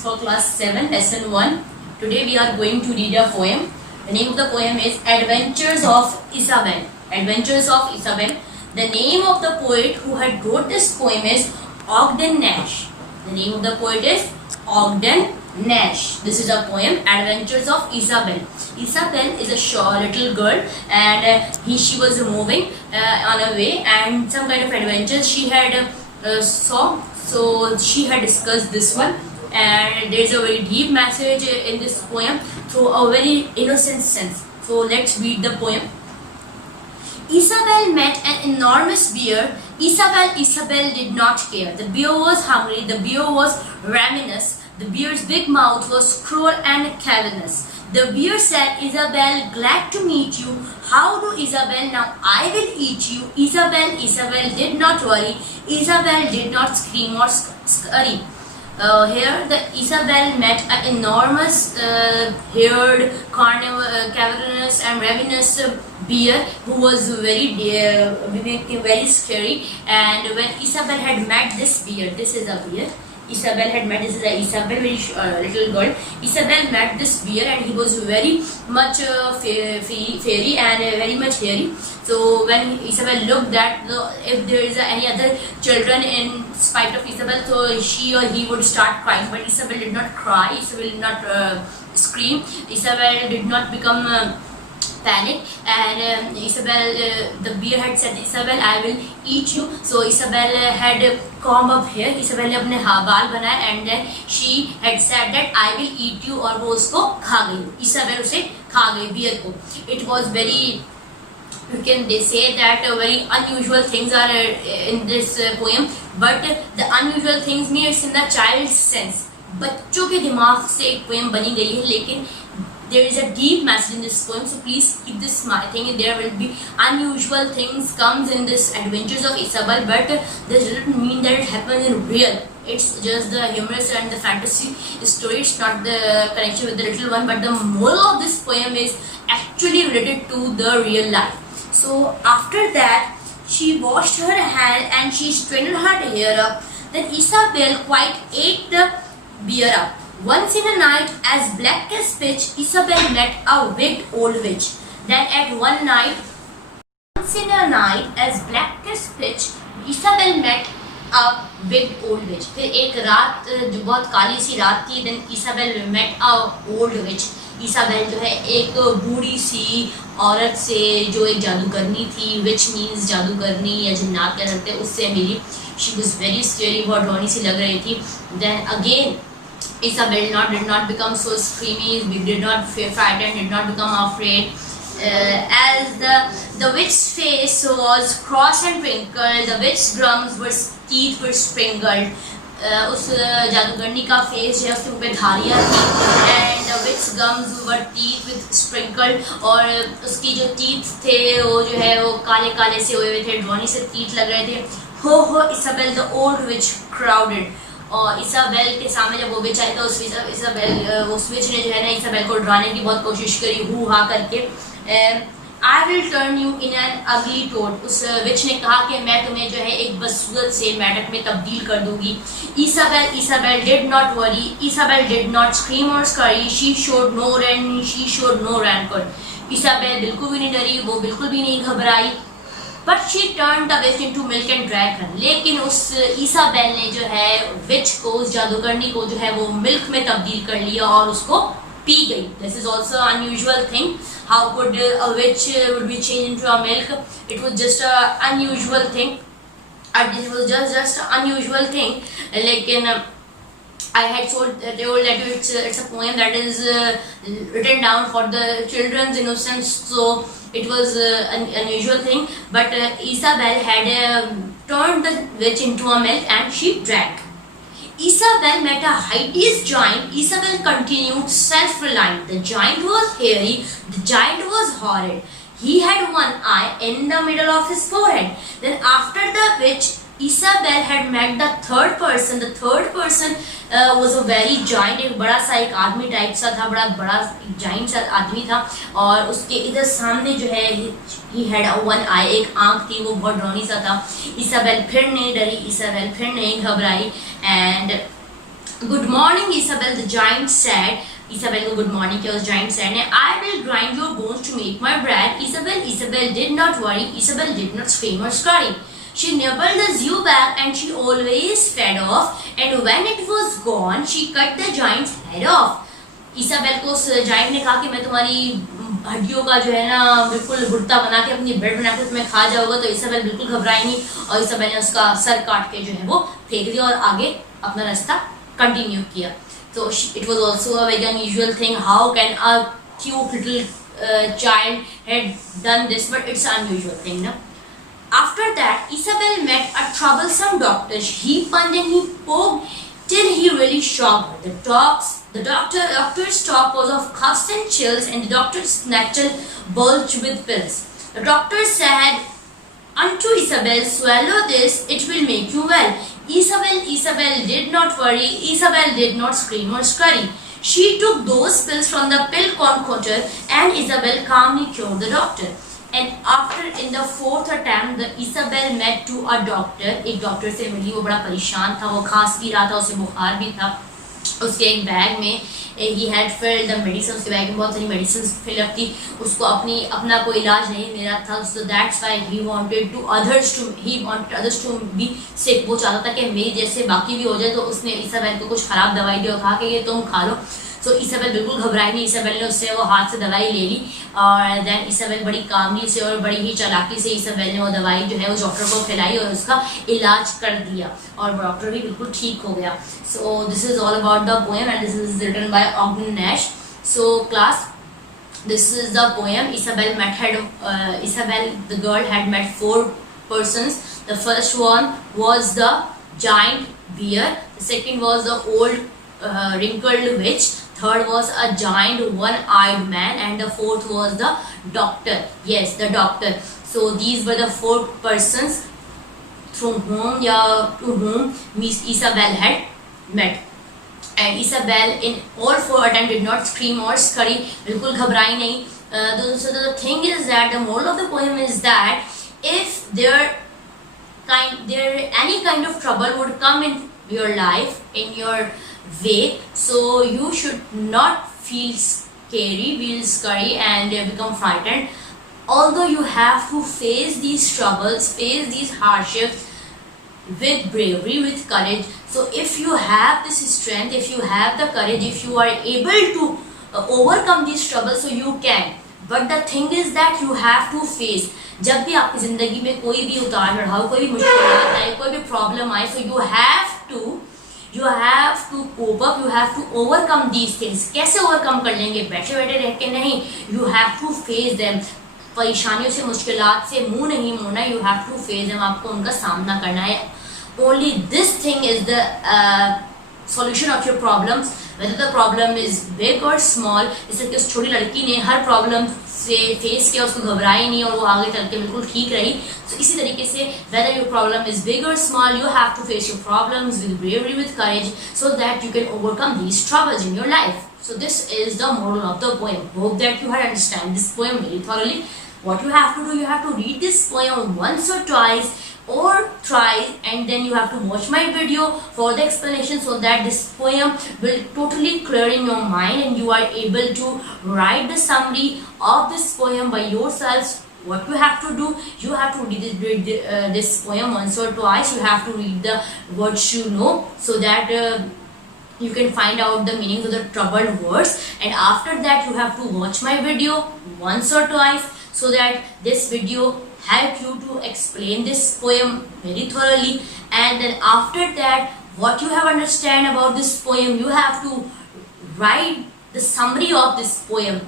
for class 7, lesson 1. Today we are going to read a poem. The name of the poem is Adventures of Isabel. Adventures of Isabel. The name of the poet who had wrote this poem is Ogden Nash. The name of the poet is Ogden Nash. This is a poem, Adventures of Isabel. Isabel is a short little girl, and she was moving on a way, and some kind of adventures she had saw. So she had discussed this one, and there is a very deep message in this poem through a very innocent sense. So let's read the poem. Isabel met an enormous bear. Isabel did not care. The bear was hungry. The bear was ravenous. The bear's big mouth was cruel and cavernous. The bear said, Isabel, glad to meet you. How do, Isabel? Now I will eat you. Isabel did not worry. Isabel did not scream or scurry. Here the Isabel met an enormous haired, cavernous and ravenous bear who was very scary. And when Isabel had met this bear, this is a bear. This is a Isabel, very little girl. Isabel met this bear, and he was very much fairy and very much hairy. So when Isabel looked at if there is any other children in spite of Isabel, so she or he would start crying. But Isabel did not cry. Isabel did not scream. Isabel did not become panic. And the bear had said, Isabel, I will eat you. So Isabel had comb up here. Isabel ने अपने बाल बनाए, and then she had said that I will eat you, और वो उसको खा गई. Isabel उसे खा गई, bear को. It was very, they say that very unusual things are in this poem, but the unusual things means in the child's sense. बच्चों के दिमाग से एक poem बनी गई है, लेकिन there is a deep message in this poem, so please keep this in mind. I think there will be unusual things comes in this Adventures of Isabel, but this doesn't mean that it happened in real. It's just the humorous and the fantasy story. It's not the connection with the little one, but the moral of this poem is actually related to the real life. So after that, she washed her hand and she straightened her hair up. Then Isabel quite ate the bear up. Once in a night, as black as pitch, Isabel met a wicked old witch. Then at one night, once in a night, as black as pitch, Isabel met a wicked old witch. फिर एक रात जो बहुत काली सी रात थी, then Isabel met a old witch. Isabel जो है एक बूढ़ी सी औरत से जो एक जादूगरनी थी, which means जादूगरनी या जिन्नात कह सकते हैं, उससे मिली. She was very scary, बहुत डरावनी सी लग रही थी. Then again, Isabel did not become so screamy, did not frightened, did not become afraid. As the witch's face was cross and wrinkled, the witch's teeth were sprinkled. उस जादूगरनी का face है, उसके मुँह पे धारियाँ थी, and the witch's gums were teeth with sprinkled, और उसकी जो teeth थे वो जो है वो काले काले से हुए हुए थे, डरावनी से teeth लग रहे थे. हो Isabel, the old witch crowded. और इसाबेल के सामने जब वो विच आई तो उस विच ने जो है ना इसाबेल को डराने की बहुत कोशिश करी, हु हा करके. I will turn you in an ugly toad. उस विच ने कहा कि मैं तुम्हें जो है एक बदसूरत से मेढक में तब्दील कर दूंगी. Isabel did not worry. Isabel did not scream or scurry. She showed no rancor. Isabel बिल्कुल भी नहीं डरी, वो बिल्कुल भी नहीं घबराई. But she turned the witch into milk and drank her. लेकिन उस इसाबेल ने जो है विच को, उस जादूगरनी को जो है वो मिल्क में तब्दील कर लिया और उसको पी गई. This is also an unusual thing. How could a witch would be changed into a milk? It was just a unusual thing. It was just an unusual thing. लेकिन I had told that it's a poem that is written down for the children's innocence, so it was an unusual thing. But Isabel had turned the witch into a milk and she drank. Isabel met a hideous giant. Isabel continued self-reliant. The giant was hairy. The giant was horrid. He had one eye in the middle of his forehead. Then after the witch, Isabel had met the third person. The third person was a very giant, एक बड़ा सा एक आदमी type सा था, बड़ा giant सा आदमी था, और उसके इधर सामने जो है he had one eye, एक आंख थी, वो बहुत डरावनी सा था. Isabel फिर नहीं डरी, Isabel फिर नहीं घबराई, and Good morning, Isabel, the giant said. Isabel को good morning किया उस giant said ने. I will grind your bones to make my bread. Isabel did not worry. Isabel did not scream or scurry. She nibbled the zoo back and she always fed off. And when it was gone, she cut the giant's head off. Isabel को उस giant ने कहा कि मैं तुम्हारी हड्डियों का जो है ना बिल्कुल भुट्टा बना के अपनी ब्रेड बना के तुम्हें खा जाओगा. तो इसाबेल बिल्कुल घबराई नहीं और इसाबेल ने उसका सर काट के जो है वो फेंक दिया और आगे अपना रास्ता कंटिन्यू किया. So it was also a very unusual thing. How can a cute little child had done this? But it's an unusual thing, no? After that, Isabel met a troublesome doctor. He punned and he poked till he really shocked her. The doctor's talk was of coughs and chills, and the doctor's natural bulged with pills. The doctor said unto Isabel, "Swallow this; it will make you well." Isabel did not worry. Isabel did not scream or scurry. She took those pills from the pill concoctor, and Isabel calmly cured the doctor. And after, in the fourth attempt, Isabel met to a doctor. एक doctor से मिली. वो बड़ा परेशान था. वो खांस भी रहा था. उसे बुखार भी था. उसके एक बैग में he had filled the medicine. उसके बैग में बहुत सारी मेडिसिन फिल अप थी. उसको अपना कोई इलाज नहीं मिला था. So that's why he wanted others to be sick. वो चाहता था कि मेरी जैसे बाकी भी हो जाए. तो उसने इसाबेल को कुछ खराब दवाई दी और कहा कि ये तुम खा लो. So इसाबेल बिल्कुल घबराई नहीं. इसाबेल ने उससे वो हाथ से दवाई ले ली और देन इसाबेल बड़ी कामली से और बड़ी ही चालाकी से इसाबेल ने वो दवाई जो है उस डॉक्टर को खिलाई और उसका इलाज कर दिया और डॉक्टर भी बिल्कुल ठीक हो गया. So this is all about the poem, and this is written by Ogden Nash. So class, this is the poem. Isabel the girl had met 4 persons. The first one was the giant bear. The second was the old wrinkled witch. Third was a giant one-eyed man, and the fourth was the doctor. Yes, the doctor. So these were the 4 persons to whom Miss Isabel had met. And Isabel in all 4 attempts did not scream or scurry. बिल्कुल घबराई नहीं. So the thing is that the moral of the poem is that if any kind of trouble would come in your life, in your way, so you should not feel scary and become frightened. Although you have to face these troubles, face these hardships with bravery, with courage. So if you have this strength, if you have the courage, if you are able to overcome these troubles, so you can. But the thing is that you have to face. जब भी आपकी जिंदगी में कोई भी उतार चढ़ाव, कोई भी मुश्किल आए, कोई भी प्रॉब्लम आए, so you have to cope up, you have to overcome these things. कैसे overcome कर लेंगे? बैठे बैठे रह के नहीं. You have to face them. परेशानियों से, मुश्किलात से मुंह नहीं मोड़ना. You have to face them. आपको उनका सामना करना है. Only this thing is the solution of your problems, whether the problem is big or small. जैसे कि उस छोटी लड़की ने हर प्रॉब्लम से फेस किया, उसको घबराई नहीं और वो आगे चल के बिल्कुल ठीक रही. So इसी तरीके से whether your problem is big or small, you have to face your problems with bravery, with courage, so that you can overcome these troubles in your life. So this is the moral of the poem. Hope that you have understand this poem very thoroughly. What you have to do, you have to read this poem once or twice or thrice, and then you have to watch my video for the explanation, so that this poem will totally clear in your mind and you are able to write the summary of this poem by yourselves. What you have to do, you have to read this poem once or twice. You have to read the words you know, so that you can find out the meanings of the troubled words. And after that you have to watch my video once or twice, so that this video help you to explain this poem very thoroughly. And then after that, what you have understand about this poem, you have to write the summary of this poem.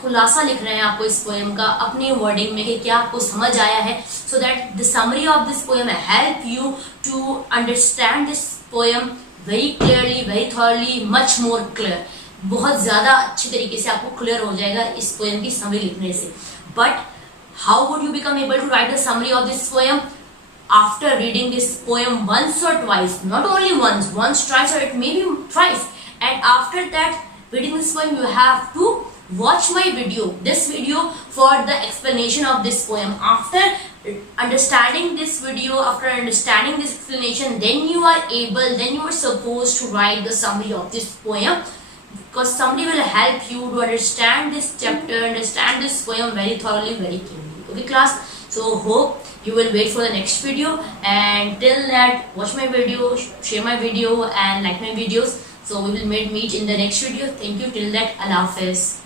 खुलासा लिख रहे हैं आपको इस poem का अपनी wording में कि क्या आपको समझ आया है, so that the summary of this poem help you to understand this poem very clearly, very thoroughly, much more clear. बहुत ज़्यादा अच्छे तरीके से आपको क्लियर हो जाएगा इस पोएम की समरी लिखने से. But how would you become able to write the summary of this poem? After reading this poem once or twice, not only once, twice, or it may be twice. And after that, reading this poem, you have to watch my video, this video, for the explanation of this poem. After understanding this video, after understanding this explanation, then you are supposed to write the summary of this poem, because somebody will help you to understand this chapter, understand this poem very thoroughly, very clearly. Okay class, so hope you will wait for the next video, and till that watch my video, share my video and like my videos. So we will meet in the next video. Thank you. Till that, Allah Hafiz.